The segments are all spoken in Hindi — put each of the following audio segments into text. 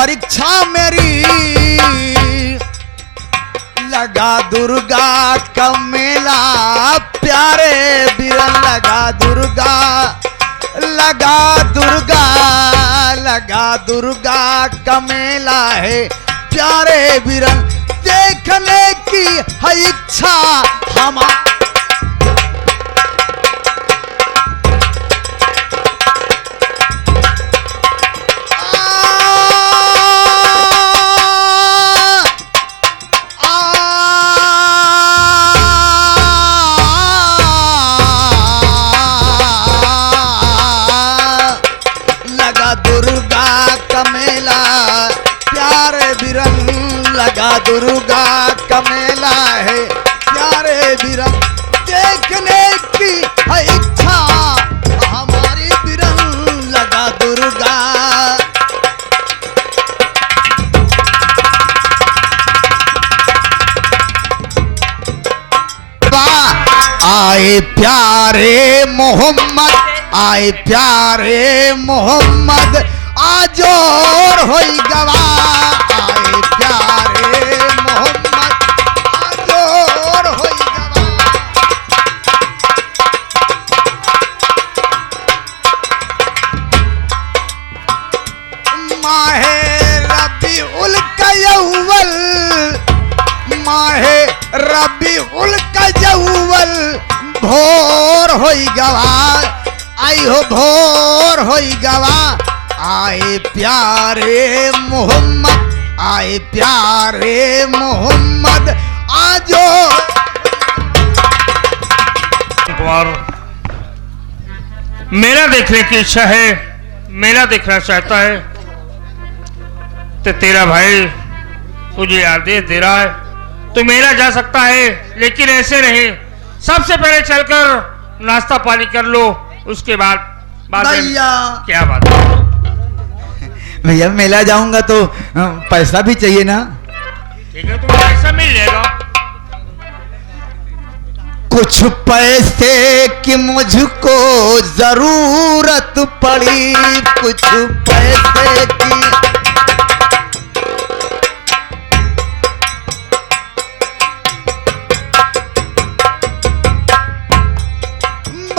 परीक्षा मेरी लगा दुर्गा का मेला प्यारे बिरन लगा दुर्गा का मेला है प्यारे बिरन देखने की है इच्छा हमारी दुर्गा का मेला है प्यारे बिरन देखने की है इच्छा हमारी बिरन लगा दुर्गा आए प्यारे मोहम्मद आजोर होई गवा आए प्यारे मोहम्मद आजोर होई गवा माहे रबीउल कय्वल भोर होई गवा आई हो भोर होई गवा आए प्यारे मोहम्मद आजो कुमार मेला देखने की इच्छा है मेला देखना चाहता है तो तेरा भाई तुझे आदेश दे रहा है तो मेला जा सकता है लेकिन ऐसे नहीं सबसे पहले चलकर नाश्ता पानी कर लो उसके बाद भैया क्या बात भैया मेला जाऊंगा तो पैसा भी चाहिए ना ठीक है तुम्हें पैसा मिल जाएगा कुछ पैसे की मुझको जरूरत पड़ी कुछ पैसे की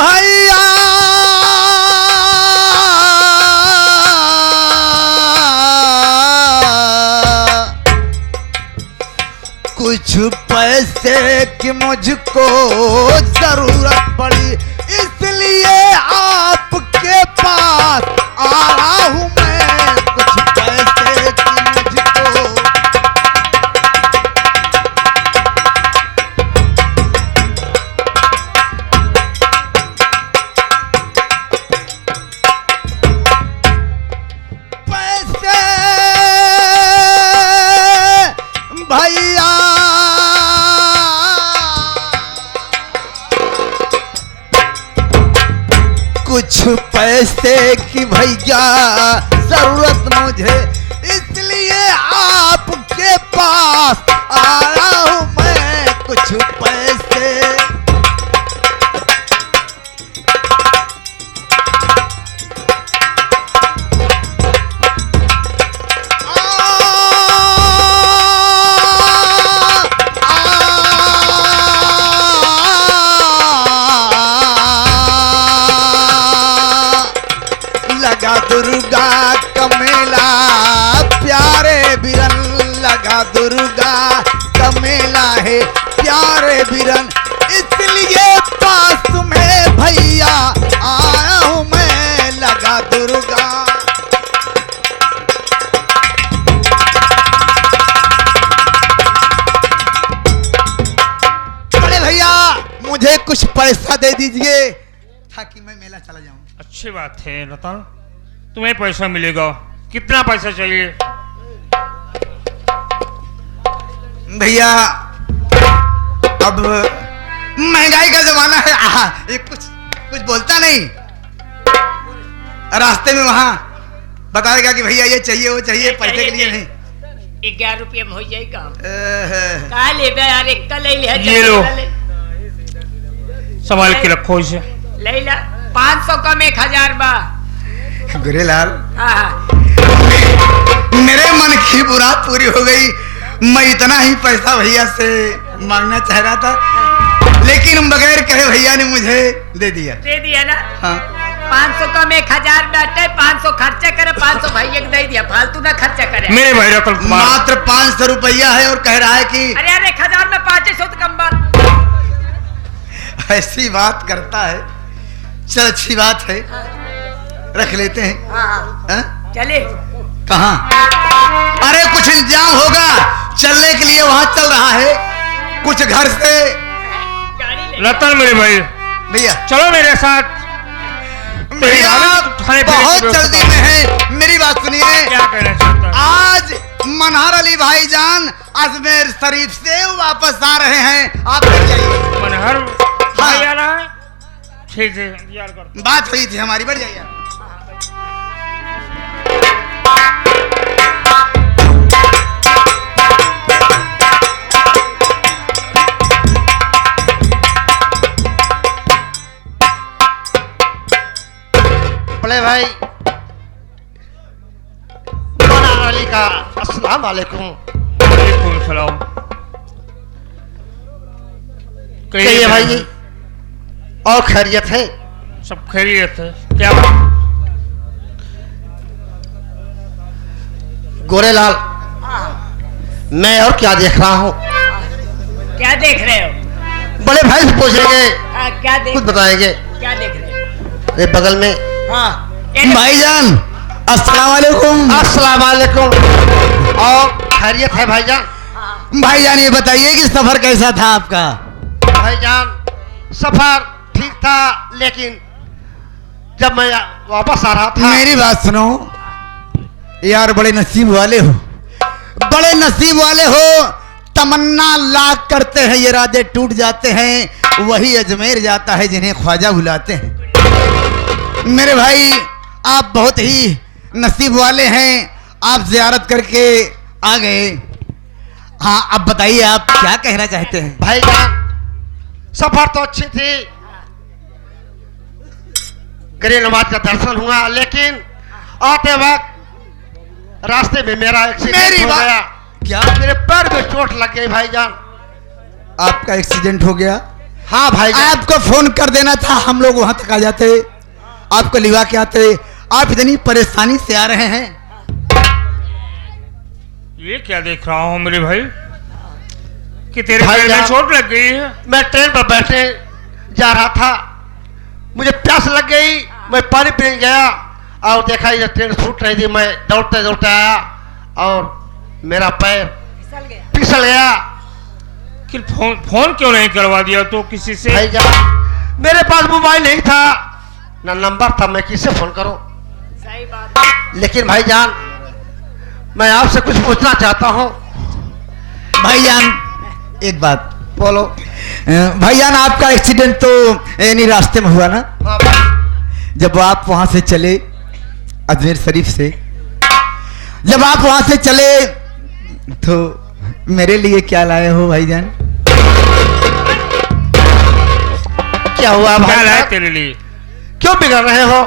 भैया कुछ पैसे की मुझको जरूरत पड़ी इसलिए आपके पास आया हूं मैं कुछ पैसे की मुझको पैसे भैया कुछ पैसे की भैया जरूरत मुझे इसलिए आपके पास आया हूं मैं कुछ पैसे लगा दुर्गा का मेला प्यारे बिरन लगा दुर्गा का मेला है प्यारे बिरन इसलिए पास में भैया आया हूं मैं लगा दुर्गा बड़े भैया मुझे कुछ पैसा दे दीजिए ताकि मैं मेला चला जाऊं अच्छी बात है रतन तुम्हें पैसा मिलेगा कितना पैसा चाहिए भैया अब महंगाई का जमाना है ये कुछ बोलता नहीं रास्ते में वहां बताएगा कि भैया ये चाहिए वो चाहिए पैसे के लिए नहीं 11 रुपये में हो जाएगा का ले यार एक ले ये लो संभाल के रखो इसे ले ला 500 कम 1000 बा गुरेलाल मेरे मन की मुराद पूरी हो गई। मैं इतना ही पैसा भैया से मांगना चाह रहा था, लेकिन बगैर कहे भैया ने मुझे दे दिया। दे दिया ना। हाँ 500 कम 1000 बैठे, 500 खर्चा करे, 500 भैया को दे दिया, फालतू ना खर्चा करे। मेरे भाई रतन कुमार मात्र 500 रुपया है और कह रहा है कि अरे यार 1000 में 500 तो कम बात। ऐसी बात करता है। चल अच्छी बात है, रख लेते हैं। हाँ हाँ? चले। कहाँ? अरे कुछ इंतजाम होगा, चलने के लिए वहां चल रहा है। कुछ घर से गाड़ी ले। रतन मेरे भाई भैया चलो मेरे साथ। भैया खाने पीने की बहुत व्यवस्था। जल्दी में है, मेरी बात सुनिए। क्या कहना चाहता है? आज मनहर अली भाईजान अजमेर शरीफ से वापस आ रहे हैं, आप बैठ जाइए। मनहर भाई आ रहा है। ठीक है इंतजार करता बात हुई थी हमारी, बढ़ जाइए। बड़े भाई मनहर अली का अस्सलाम वालेकुम। हूँ। वालेकुम सलाम। कहिए भाई जी, और खैरियत है? सब खैरियत है। क्या गोरेलाल, मैं और क्या देख रहा हूँ? क्या देख रहे हो? बड़े भाई से पूछेंगे, हाँ क्या देख, कुछ बताएंगे। क्या देख रहे हो? ये बगल में हाँ भाईजान अस्सलाम वालेकुम। अस्सलाम वालेकुम। और खैरियत है भाईजान? भाईजान ये बताइए कि सफर कैसा था आपका? भाईजान सफर ठीक था, लेकिन जब मैं वापस आ रहा था। मेरी बात सुनो यार, बड़े नसीब वाले हो, बड़े नसीब वाले हो। तमन्ना लाख करते हैं, ये इरादे टूट जाते हैं। वही अजमेर जाता है जिन्हें ख्वाजा बुलाते हैं। मेरे भाई आप बहुत ही नसीब वाले हैं, आप जियारत करके आ गए। हाँ अब बताइए आप क्या कहना चाहते हैं? भाईजान सफर तो अच्छी थी, गरीब नवाज का दर्शन हुआ, लेकिन आते वक्त रास्ते में मेरा एक्सीडेंट हो गया। क्या मेरे पैर में चोट लग गई भाईजान। आपका एक्सीडेंट हो गया? हाँ भाईजान। आपको फोन कर देना था, हम लोग वहां तक आ जाते, आपको लिवा के आते। आप इतनी परेशानी से आ रहे हैं। ये क्या देख रहा हूँ मेरे भाई कि तेरे भाई पैर में जान। चोट लग गई है? मैं ट्रेन पर बैठे जा रहा था, मुझे प्यास लग गई, मैं पानी पीने गया और देखा ये ट्रेन छूट रही थी। मैं दौड़ते दौड़ते आया और मेरा पैर फिसल गया। फिसल गया। कि फोन क्यों नहीं करवा दिया तो किसी से? भाईजान मेरे पास मोबाइल नहीं था, ना नंबर था, मैं किससे फोन करूं? सही बात है। लेकिन भाईजान मैं आपसे कुछ पूछना चाहता हूं। भाईजान एक बात, बोलो। भाईजान आपका एक्सीडेंट तो यानी रास्ते में हुआ ना? हाँ भाई। जब आप वहां से चले अजमेर शरीफ से, जब आप वहां से चले तो मेरे लिए क्या लाए हो भाईजान? क्या हुआ क्या लाए भाई? तेरे लिए? क्यों बिगड़ रहे हो?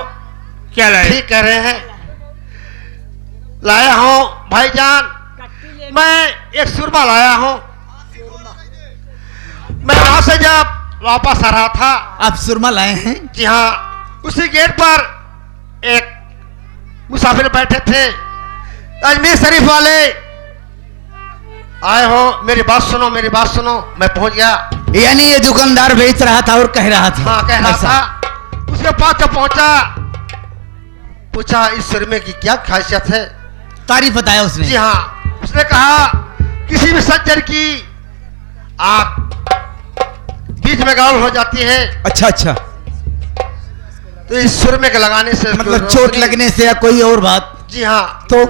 क्या लाए? ठीक कह रहे हैं, लाया हूं भाईजान। कट्टी ले। मैं एक सुरमा लाया हूं। मैं वहां से जब वापस आ रहा था, आप सुरमा लाए हैं? जी हाँ, उसी गेट पर एक मुसाफिर बैठे थे, अजमेर शरीफ वाले आए हो। मेरी बात सुनो, मेरी बात सुनो। मैं पहुंच गया। यानी ये दुकानदार बेच रहा था और कह रहा था? हाँ कह रहा ऐसा? था। उसके पास जब पहुंचा, पूछा इस सुरमे की क्या खासियत है? तारीफ बताया उसने? जी हाँ, उसने कहा किसी भी सज्जन की आंख बीच में गाउल हो जाती है, अच्छा अच्छा, तो इस सुरमे के लगाने से मतलब चोट लगने से या कोई और बात? जी हाँ, तो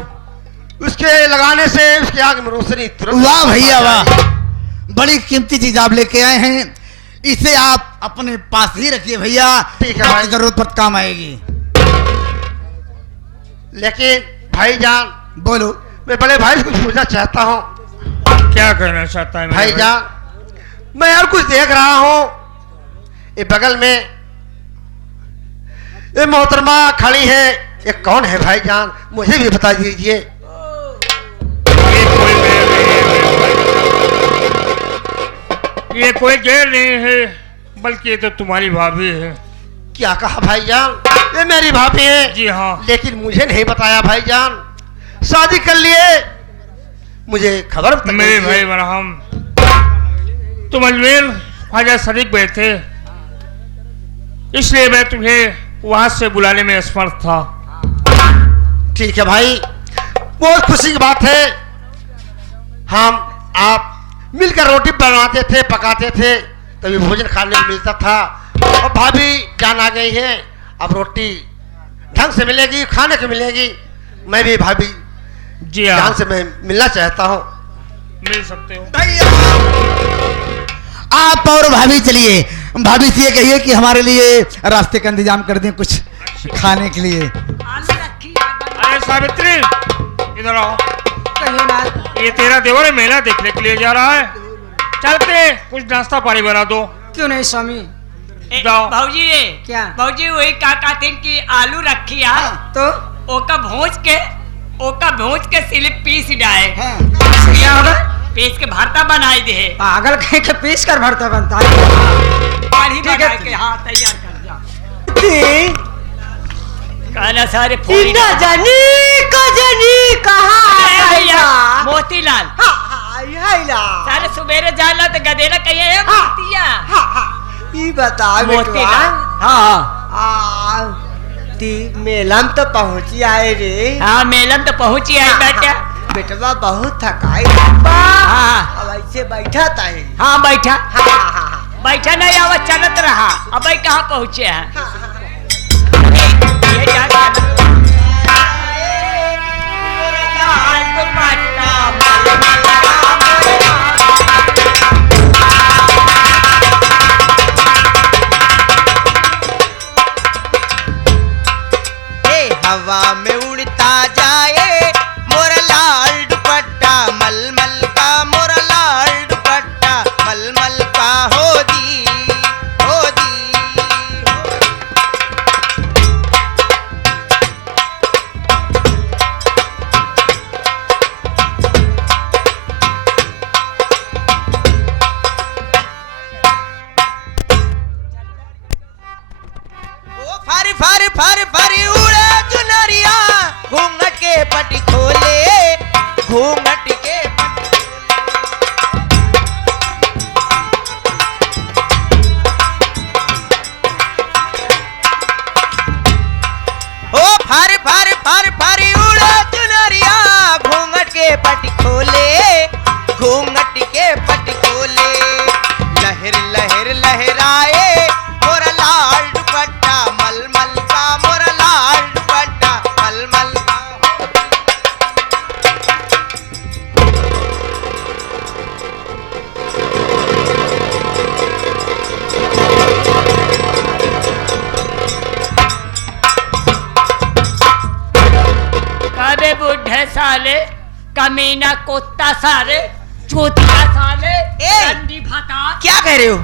उसके लगाने से उसकी आंख में रोशनी तुरंत। वाह भैया वाह, बड़ी कीमती चीज आप लेके आए हैं। इसे आप अपने पास ही रखिए भैया, ठीक है भाई। आपकी जरूरत पर काम आएगी। लेकिन भाईजान बोलो। मैं बड़े भाई से कुछ पूछना चाहता हूँ। क्या कहना चाहता है मेरे भाई? भाईजान मैं और कुछ देख रहा हूँ, ये बगल में ये मोहतरमा खड़ी है, ये कौन है भाईजान? मुझे भी बता दीजिए। ये कोई गैर नहीं है, बल्कि ये तो तुम्हारी भाभी है। क्या कहा भाईजान? ये मेरी भाभी है। जी हाँ। लेकिन मुझे नहीं बताया भाईजान। शादी कर लिए, मुझे खबर तक मेरे नहीं भाई दी। बरहम, तुम अजमेर ख्वाजा शरीक गए थे, इसलिए मैं तुम्हें वहां से बुलाने में असमर्थ था। ठीक है भाई, बहुत खुशी की बात है। हम आप मिलकर रोटी बनाते थे, पकाते थे, तभी भोजन खाने को मिलता था। और भाभी जान आ गई है, अब रोटी ढंग से मिलेगी, खाने को मिलेगी। मैं भी भाभी जी हाँ, जान से मैं मिलना चाहता हूँ। मिल सकते हो। भैया आप और भाभी चलिए, भाभी से ये कहिए कि हमारे लिए रास्ते का इंतजाम कर दें कुछ खाने के लिए। आलू रखी है, अरे सावित्री, इधर आओ। कहिए ना। ये तेरा देवर मेला देखने के लिए जा रहा है, चलते कुछ नाश्ता पानी बना दो। क्यों नहीं स्वामी? जाओ। भाऊजी ये क्या? भाऊजी वही काका थे कि आलू रखी है तो ओका भूंज के सिलिप पीस डाले क्या होगा? पीस के भरता बनाई दे पागल कहीं के पीस कर भरता बनता है। पानी ठीक है। बना के हाँ तैयार कर जा। काला सारे फोड़ी इतना जानी कहाँ भैया मोतीलाल आइला। सारे सुबेरे जाला तो गदेला कहिए है मोतिया ई बता मोतीलाल हाँ ती मेलम तो पहुंची आए रे। हाँ मेलम तो पहुंची आई बेटा बेटवा बहुत थकाई। हाँ अब ऐसे बैठा था हाँ बैठा बैठा नहीं आवा चलत रहा अब कहाँ पहुंचे हैं ये क्या करना? हवा में उड़ता जाए मोरा लाल दुपट्टा मलमल का, मोरा लाल दुपट्टा मलमल का हो दी हो दी। ओ फारी फारी फारी फारी उड़े चुनरिया, घूंघट के पटी खोले, घूंघट के पटी ओ फारी फारी फारी फारी उड़े चुनरिया, घूंघट के पटी खोले, घूंघट के पटी खोले। लहर लहर लहराए मोरा लाल दुपट्टा मलमल का, मोरा लाल दुपट्टा मलमल का। कबे बुढ़े साले कमीना कुत्ता साले चूतिया साले ए! रंडी भता क्या कह रहे हो?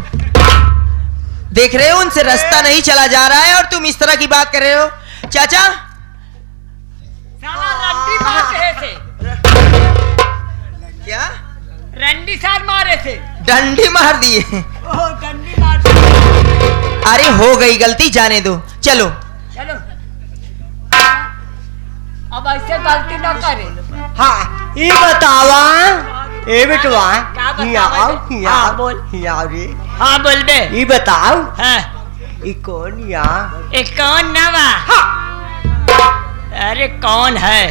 देख रहे हो उनसे रास्ता नहीं चला जा रहा है और तुम इस तरह की बात कर रहे हो? चाचा साला रंडी मारे थे क्या रंडी साल मारे थे डंडी मार दिए? ओ डंडी मार अरे हो गई गलती, जाने दो, चलो। चलो अब ऐसे गलती न करे हाँ ये बतावा ए बेटवा क्या बतावा हिया आओ बे? हिया हाँ, बोल। हिया आओ रे। हाँ बोल बे ये बताओ हाँ ये कौन या? एक कौन नवा अरे कौन है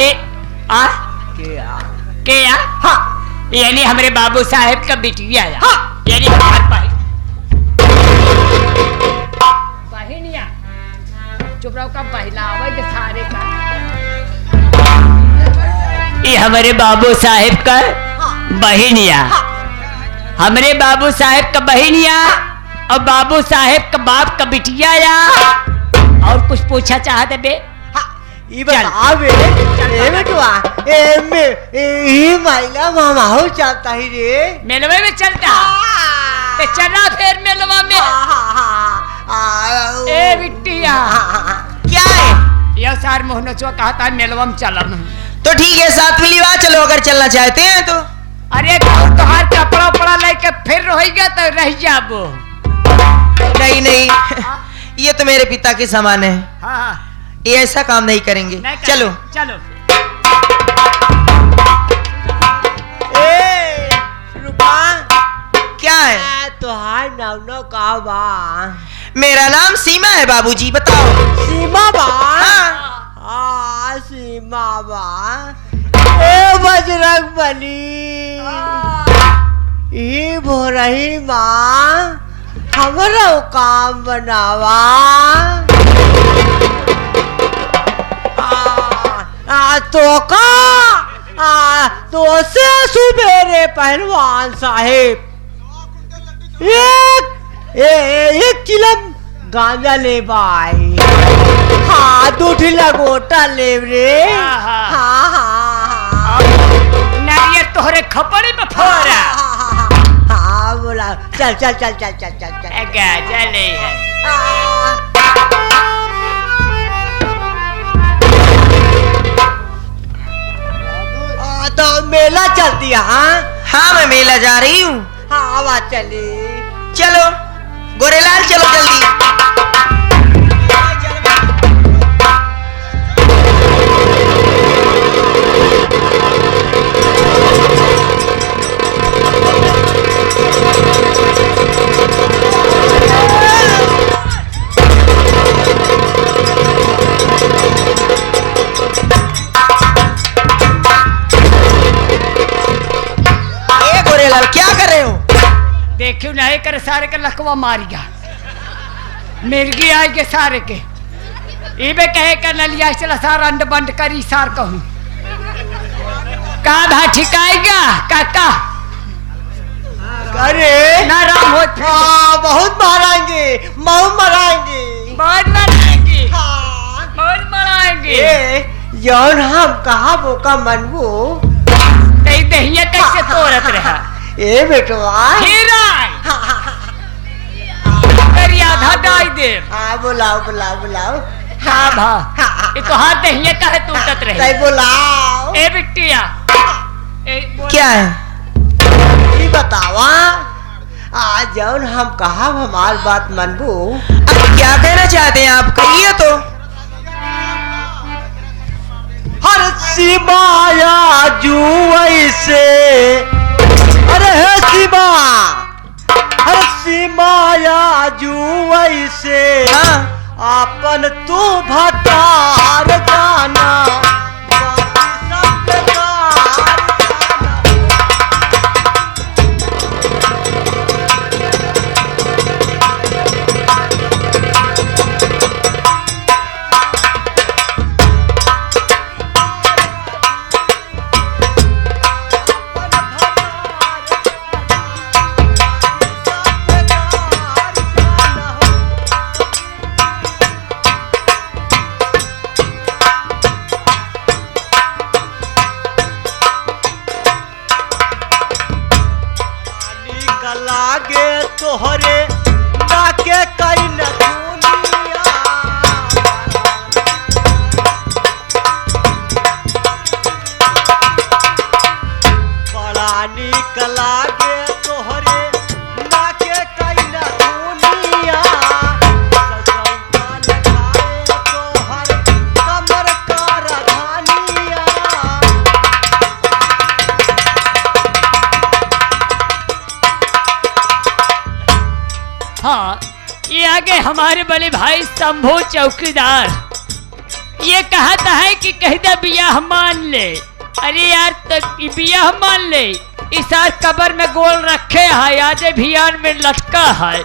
ए आ क्या? क्या यानी हमारे बाबू साहेब का बिटिया आया यानी हमारे भाई बहनिया चुप रहो का बहलावे के सारे का ये हमारे बाबू साहेब का बहनिया हमारे बाबू साहेब का बहनिया और बाबू साहेब का बाप का बिटिया या और कुछ पूछा चाहते बे ये बताओ बे ए बेटवा ये महिला मामा हो चलता ही रे। मेलवे में चलता ते चला फिर मेलवा में ए बिटिया क्या है? यह सार मोहनचो कहता है मेलवा में चलम तो ठीक है, साथ में लिवा चलो अगर चलना चाहते हैं तो। अरे तुहार कपड़ा उपड़ा लेके फिर रोएगा तो रह जाबो। नहीं नहीं, ये तो मेरे पिता के समान है, हाँ ये ऐसा काम नहीं करेंगे। चलो चलो। ए रुपा क्या है? तुहार नाम न का बा? मेरा नाम सीमा है बाबूजी, बताओ। सीमा बा? हाँ। सीमा बा। ए बजरंग बली, ई भोरही माँ हमरा काम बनावा। तो का तो से सुबेरे पहलवान साहेब एक चिलम गांजा ले बाई। हाँ 2 ठिला गोटा ले रे। हाँ हाँ नारियल तोहरे खपड़ी में फोड़ा। हाँ बोला चल चल चल चल चल चल चल गांजा ले है। तो मेला चलती है। हाँ मैं मेला जा रही हूँ। हाँ बात चली। चलो गोरेलाल चलो जल्दी। क्या कर रहे हो? देखियो नहीं करे सारे के लकवा मारिया मिर्गी आई के सारे के इबे कहे कर लिया चला सारा अंड बंद करी सार कहूं का भा ठिकाएगा काका। अरे ना राम हो बहुत मारेंगे बहुत मारेंगे बहुत मराएंगे हाँ। बहुत मराएंगे। जौन हम कहा वो का मनबू तई दहिया कैसे तोड़त रहा ए बेटवा हीरा करी आधा डाई दे। हाँ बुलाओ बुलाओ बुलाओ। हाँ भा ये तो हाथ दहिया का है टूटत रहे। तई बुलाओ। ए बिटिया क्या है? ये बतावा आज जौन हम कहा हमार बात मनबू। अरे क्या कहना चाहते हैं आप, कहिए तो। हर सीमाया जुआई से अरे है सीमा हर सीमाया जुआई से हाँ। अपन तू भतार जाना बाकी सब बेकार लागे तोहरे नाके कई न दुनिया बड़ा नीक लागे तोहरे नाके कई न दुनिया सजौता लगाए तोहर कमर का राधानिया। हाँ ये आगे हमारे बड़े भाई शंभू चौकीदार ये कहता है कि कहता बियाह मान ले। अरे यार तो बियाह मान ले इस साल कबर में गोल रखे है यादे भियान में लटका है।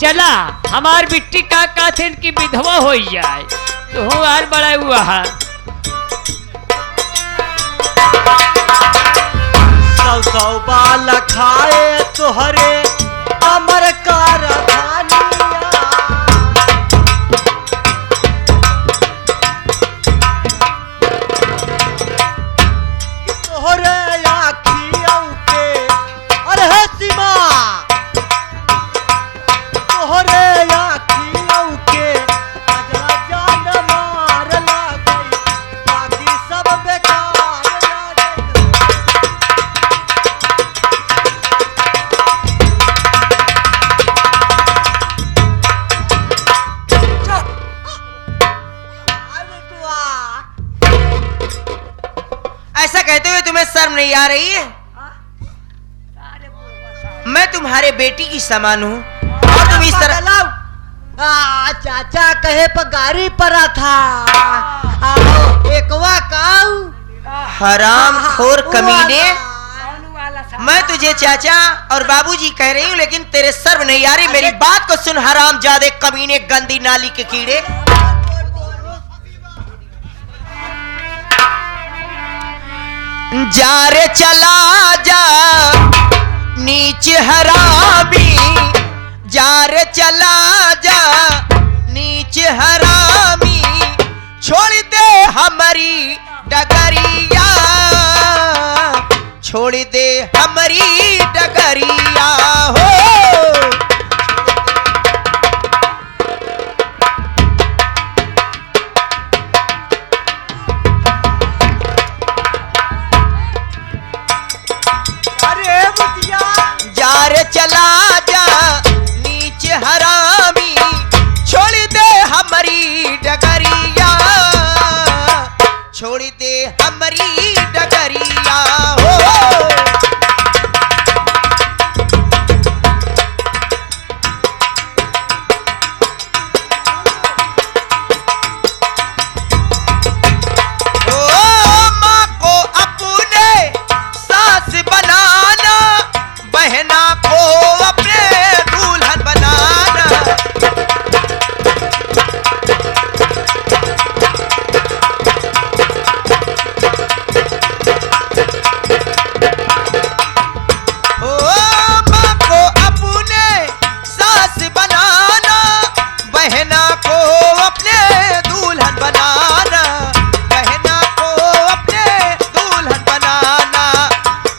चला हमार बिट्टी का काथिन की विधवा हो जाए तो हूँ यार बड़ा हुआ है। सौ बाल खाए तोहरे कमर का राधानिया। तोहरे आँखियों के अरे है सीमा तोहरे आँखियों के अजरा जान मार लागई बाकी सब बेकार लागई। नहीं आ रही है? मैं तुम्हारे बेटी की समान हूँ और तुम इस तरह चाचा कहे पर गाड़ी पड़ा था। एकवा काऊ हराम खोर कमीने, मैं तुझे चाचा और बाबूजी कह रही हूँ लेकिन तेरे सर्व नहीं आ रही। मेरी बात को सुन हराम जादे कमीने, गंदी नाली के कीड़े। जा रे चला जा नीचे हरामी, जा रे चला जा नीचे हरामी, छोड़ दे हमारी डगरिया, छोड़ दे हमारी डगरिया हो। अरे बुतिया जा रे चला जा नीचे हरामी, छोड़ दे हमारी डगरिया, छोड़ दे हमारी डगरिया हो। माँ को अपने सास बनाना, बहना को अपने दुल्हन बनाना, माँ को अपने सास बनाना, बहना को अपने दुल्हन बनाना, बहना को अपने दुल्हन बनाना,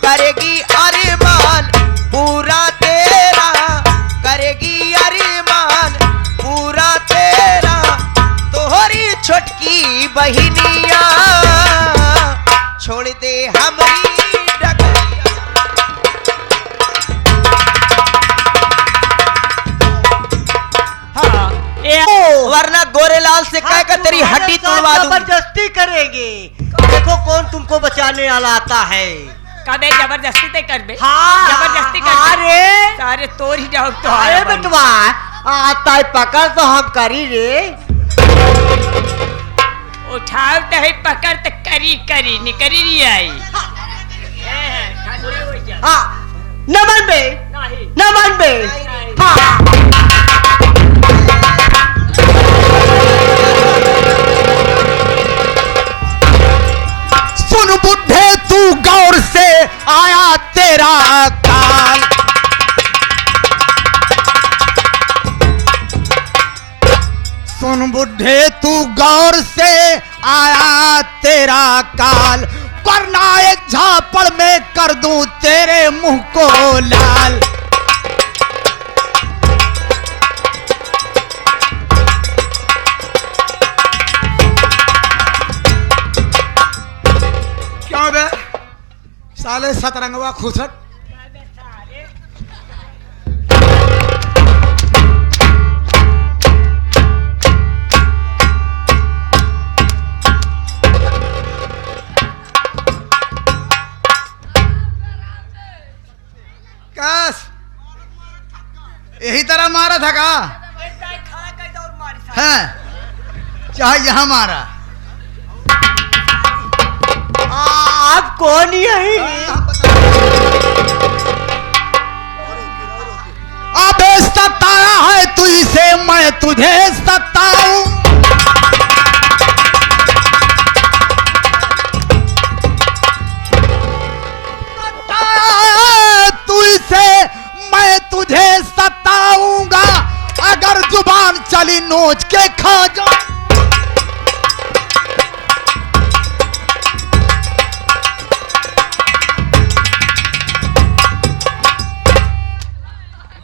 करेगी अरमान पूरा तेरा, करेगी अरमान पूरा तेरा, तोहरी छोटकी बहिनिया, छोड़ दे हमारी डगरिया। वरना गोरेलाल से कहकर तेरी हड्डी तोड़वा दूं। जबरदस्ती करेंगे। देखो कौन तुमको बचाने वाला आता है। कबे जबरदस्ती ते कर बे। हाँ जबरदस्ती कर बे। अरे सारे तोर ही जाओ तो अरे बेटवा आता है पकड़ तो हम करी रे। उठाओ तो है पकड़ तो करी करी निकरी नहीं आई। हाँ नमन बे नमन बे। हाँ सुन बुढ़े तू गौर से आया तेरा काल, सुन बुढ़े तू गौर से आया तेरा काल, वरना एक झापड़ में कर दूं तेरे मुंह को लाल। क्यों बे साले सतरंगवा खुसट। कस यही तरह मारा था का है, चाहे यहाँ मारा। आप कौन यही अबे सताया है तू इसे, मैं तुझे सताऊं। तू इसे मैं तुझे सताऊंगा, अगर जुबान चली नोच के खा जा।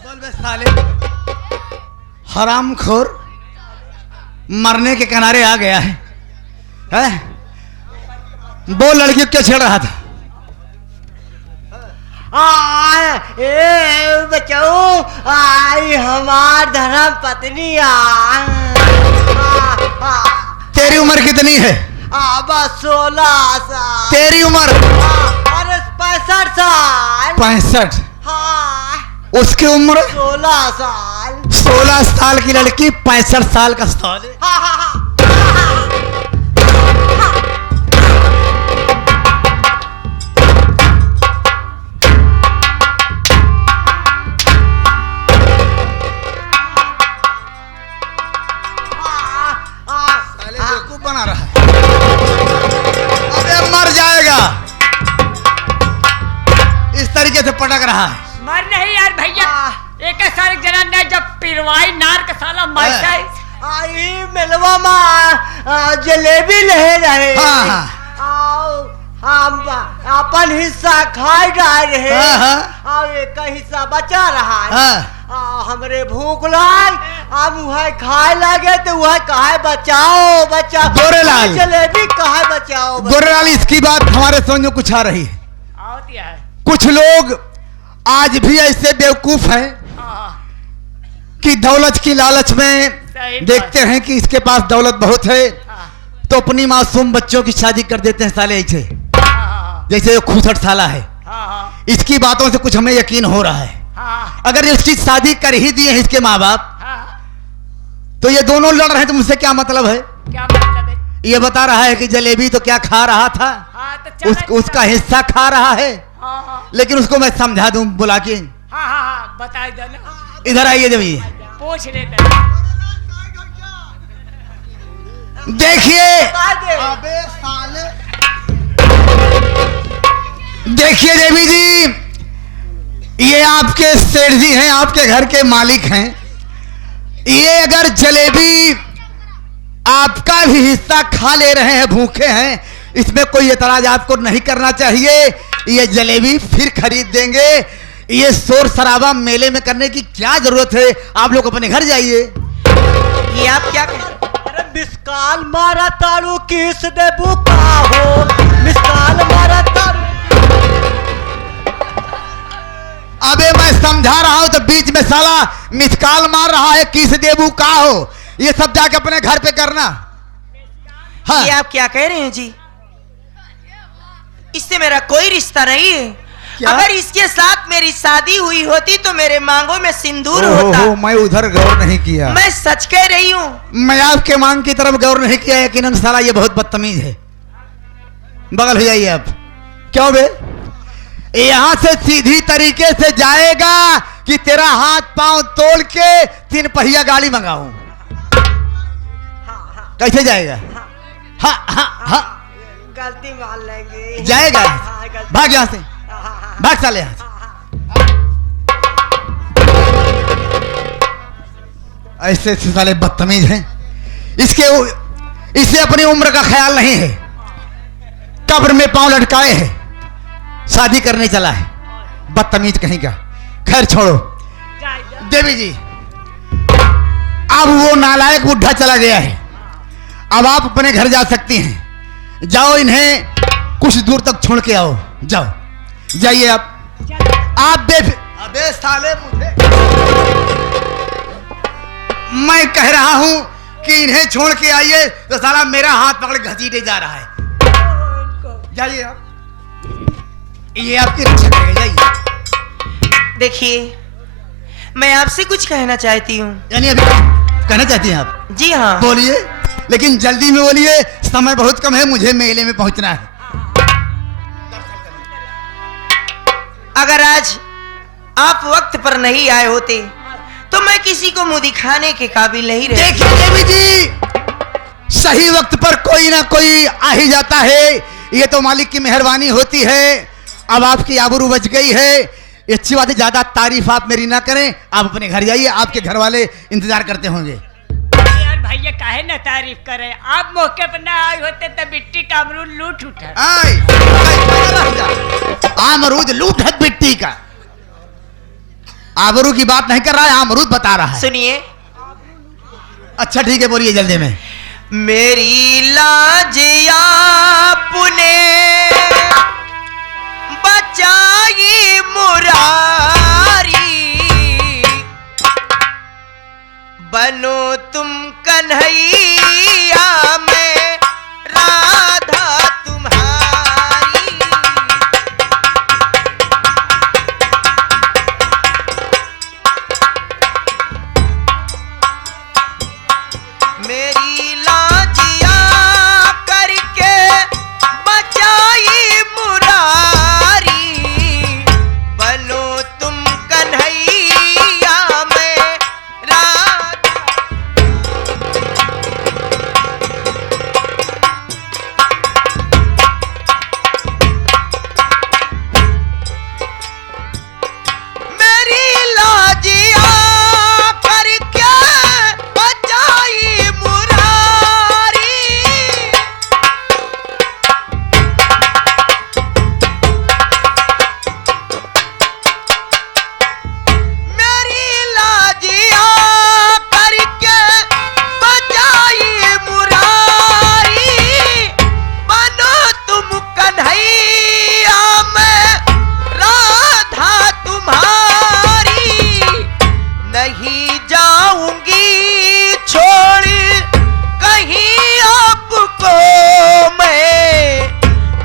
बोल बे साले हरामखोर, मरने के किनारे आ गया है, हैं? वो लड़की क्या छेड़ रहा था? बचाओ आई हमार धर्म पत्नी तेरी उम्र कितनी है? बस 16 साल। तेरी उम्र अरे 65 साल। 65। हाँ उसकी उम्र 16 साल। 16 साल की लड़की 65 साल का साल है। हाँ हाँ हाँ साले बेवकूफ बना रहा है। अबे मर जाएगा, इस तरीके से पटक रहा है। मर नहीं यार भैया, एक साल जना ने जब पिरवाई नार का साला मरता है। आई मिलवा में जलेबी ले रहे। हाँ, हाँ। आओ, हम अपन हिस्सा खाए जा रहे। हाँ, हाँ। और एक हिस्सा बचा रहा है। हाँ। हमरे भूख लाग, अब वह खाए लगे तो वह कहे बचाओ बचाओ। गोरेलाल। जलेबी कहे बचाओ गोरेलाल, इसकी बात हमारे समझ में कुछ आ रही है। आवती है। कुछ लोग आज भी ऐसे बेवकूफ हैं हाँ, कि दौलत की लालच में सही बात। देखते हैं कि इसके पास दौलत बहुत है हाँ, तो अपनी मासूम बच्चों की शादी कर देते हैं साले ऐसे, हाँ, जैसे ये खूसट साला है। हाँ, हाँ, इसकी बातों से कुछ हमें यकीन हो रहा है। हाँ, अगर इसकी शादी कर ही दिए हैं इसके माँ बाप, हाँ, तो ये दोनों लड़ रहे हैं तो मुझसे क्या मतलब है? क्या मतलब है? ये बता रहा है कि जलेबी तो क्या खा रहा था, हाँ, तो चलो, उसका हिस्सा खा रहा है। हाँ, हाँ, लेकिन उसको मैं समझा दूं बुला के। हाँ, हाँ, हाँ, बता दो ना, इधर आइए जब ये पूछ लेते हैं। देखिए, बता दे। देखिए देवी जी, ये आपके सेठ जी हैं, आपके घर के मालिक हैं। ये अगर जलेबी आपका भी हिस्सा खा ले रहे हैं, भूखे हैं, इसमें कोई एतराज आपको नहीं करना चाहिए। ये जलेबी फिर खरीद देंगे। ये शोर शराबा मेले में करने की क्या जरूरत है? आप लोग अपने घर जाइए। ये आप क्या कह अरे मिसकाल मारा तारू किस दे बुका हो। मिसकाल मारा तारू। अबे मैं समझा रहा हूं तो बीच में साला मिसकाल मार रहा है, किस देबू का हो। ये सब जाके अपने घर पे करना। हाँ। ये आप क्या कह रहे हैं जी? इससे मेरा कोई रिश्ता नहीं है। क्या? अगर इसके साथ मेरी शादी हुई होती तो मेरे मांगों में सिंदूर होता। मैं उधर गौर नहीं किया। मैं सच कह रही हूँ। मैं आपके मांग की तरफ गौर नहीं किया, यकीनन साला ये बहुत बदतमीज है। बगल हो जाइए आप। क्यों बे? यहां से सीधी तरीके से जाएगा कि तेरा हाथ पांव तोड़ के 3 पहिया गाड़ी मंगाऊं? कैसे जाएगा? हाँ हाँ हाँ, गलती मान लेंगे। जाएगा। हाँ, गलती। भाग यहां से, हाँ, भाग साले यहां से। ऐसे साले बदतमीज हैं। इसे अपनी उम्र का ख्याल नहीं है। कब्र में पांव लटकाए है, शादी करने चला है, बदतमीज कहीं का। खैर छोड़ो देवी जी, अब वो नालायक बुढ़ा चला गया है। अब आप अपने घर जा सकती हैं। जाओ, इन्हें कुछ दूर तक छोड़ के आओ। जाओ, जाइए आप अबे साले, मुझे मैं कह रहा हूं कि इन्हें छोड़ के आइए, तो साला मेरा हाथ पकड़ घसीटे जा रहा है। जाइए आप, ये आपकी रक्षा करेगा। जाइए। देखिए, मैं आपसे कुछ कहना चाहती हूँ। यानी अभी कहना चाहती हैं आप? जी हाँ। बोलिए, लेकिन जल्दी में बोलिए, समय बहुत कम है, मुझे मेले में पहुंचना है। अगर आज आप वक्त पर नहीं आए होते तो मैं किसी को मुंह दिखाने के काबिल नहीं रह। देखिए देवी जी, सही वक्त पर कोई ना कोई आ ही जाता है। ये तो मालिक की मेहरबानी होती है। अब आपकी आबरू बच गई है। ये अच्छी बात है, ज्यादा तारीफ आप मेरी ना करें। आप अपने घर जाइए, आपके घर वाले इंतजार करते होंगे। यार भैया काहे ना तारीफ करे, आप मौके पर ना आए होते तो मिट्टी का अमरूद लूट उठा। अमरूद लूट है मिट्टी का। आबरू की बात नहीं कर रहा है, अमरूद बता रहा है। सुनिए। अच्छा ठीक है, बोलिए जल्दी में। मेरी लाज आपने बचाई मुरारी, बनो तुम कन्हैया में राधा तुम्हारी। जाऊंगी छोड़ कहीं आपको मैं,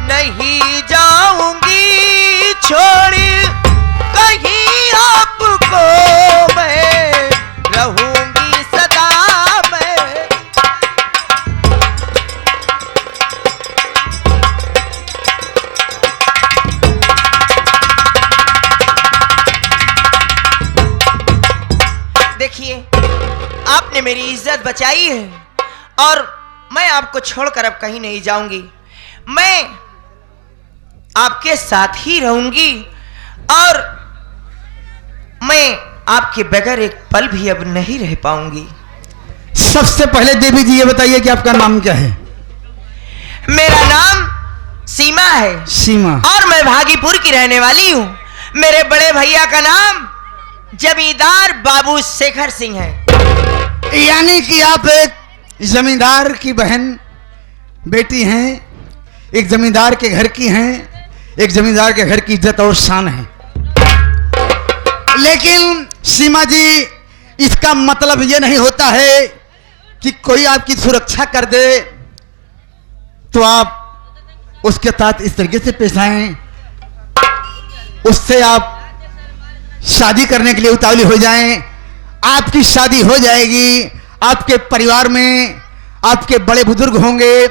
नहीं जाऊंगी छोड़ कहीं आपको मैं, रहूंगी सदा मैं। देखिए, आपने मेरी इज्जत बचाई है और मैं आपको छोड़कर अब कहीं नहीं जाऊंगी। मैं आपके साथ ही रहूंगी और मैं आपके बगैर एक पल भी अब नहीं रह पाऊंगी। सबसे पहले देवी जी ये बताइए कि आपका नाम क्या है? मेरा नाम सीमा है सीमा। और मैं भागीपुर की रहने वाली हूँ। मेरे बड़े भैया का नाम जमींदार बाबू शेखर सिंह है। यानी कि आप एक जमींदार की बहन बेटी हैं, एक जमींदार के घर की हैं, एक जमींदार के घर की इज्जत और शान है। लेकिन सीमा जी, इसका मतलब ये नहीं होता है कि कोई आपकी सुरक्षा कर दे तो आप उसके साथ इस तरीके से पेश आए, उससे आप शादी करने के लिए उतावली हो जाएं। आपकी शादी हो जाएगी, आपके परिवार में आपके बड़े बुजुर्ग होंगे,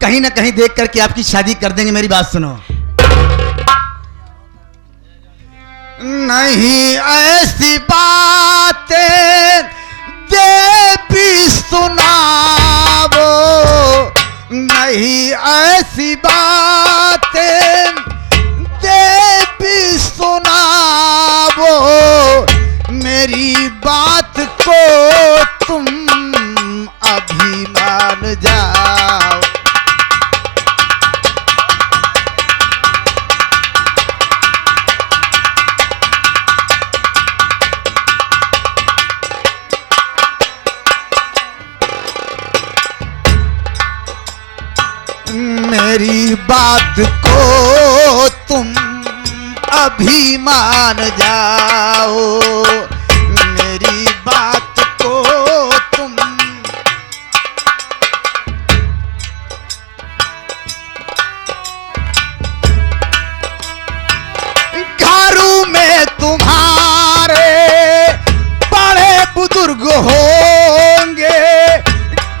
कहीं ना कहीं देख करके आपकी शादी कर देंगे। मेरी बात सुनो। नहीं ऐसी बातें देवी सुनावो, नहीं ऐसी बातें देवी सुनावो, मेरी बात को तुम अभी मान जाओ। मेरी बात को तुम अभी मान जाओ, मेरी बात को तुम। घरों में तुम्हारे बड़े बुजुर्ग होंगे,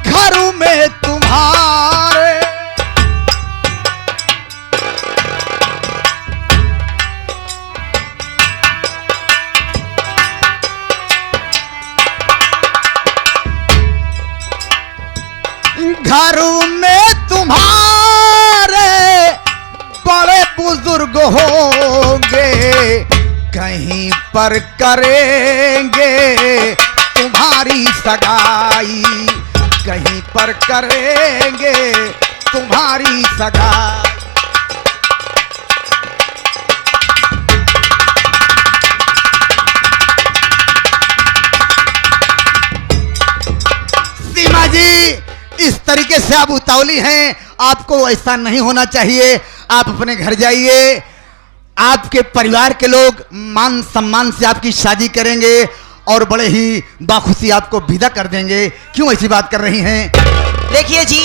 घरों में तुम्हारे घरों में तुम्हारे बड़े बुजुर्ग होंगे, कहीं पर करेंगे तुम्हारी सगाई, कहीं पर करेंगे तुम्हारी सगाई। सीमा जी, इस तरीके से आप उतावली हैं, आपको ऐसा नहीं होना चाहिए। आप अपने घर जाइए, आपके परिवार के लोग मान सम्मान से आपकी शादी करेंगे और बड़े ही बाखुशी आपको विदा कर देंगे। क्यों ऐसी बात कर रही हैं? देखिए जी,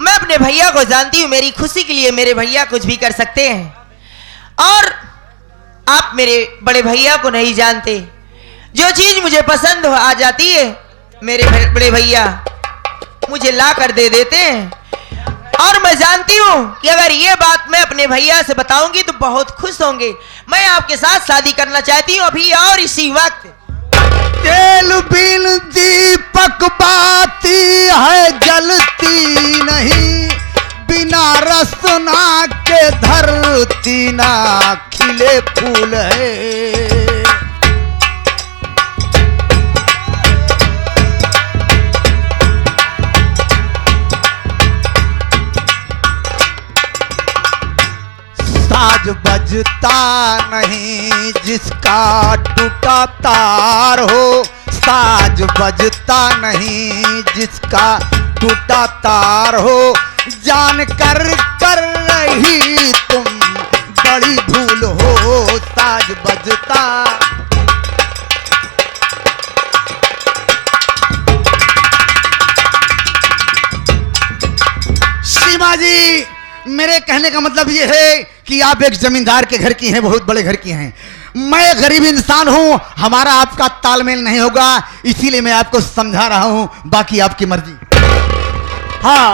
मैं अपने भैया को जानती हूँ, मेरी खुशी के लिए मेरे भैया कुछ भी कर सकते हैं और आप मेरे बड़े भैया को नहीं जानते। जो चीज मुझे पसंद हो आ जाती है, मेरे बड़े भैया मुझे ला कर दे देते हैं और मैं जानती हूँ कि अगर ये बात मैं अपने भैया से बताऊंगी तो बहुत खुश होंगे। मैं आपके साथ शादी करना चाहती हूँ अभी और इसी वक्त। तेल बिन दीपक बाती है जलती नहीं, बिना रसना के धरती ना खिले फूल है। साज बजता नहीं जिसका टूटा तार हो, साज बजता नहीं जिसका टूटा तार हो, जान कर कर रही तुम बड़ी भूल हो। साज बजता मेरे कहने का मतलब ये है कि आप एक जमींदार के घर की हैं, बहुत बड़े घर की हैं। मैं गरीब इंसान हूं, हमारा आपका तालमेल नहीं होगा, इसीलिए मैं आपको समझा रहा हूं, बाकी आपकी मर्जी। हाँ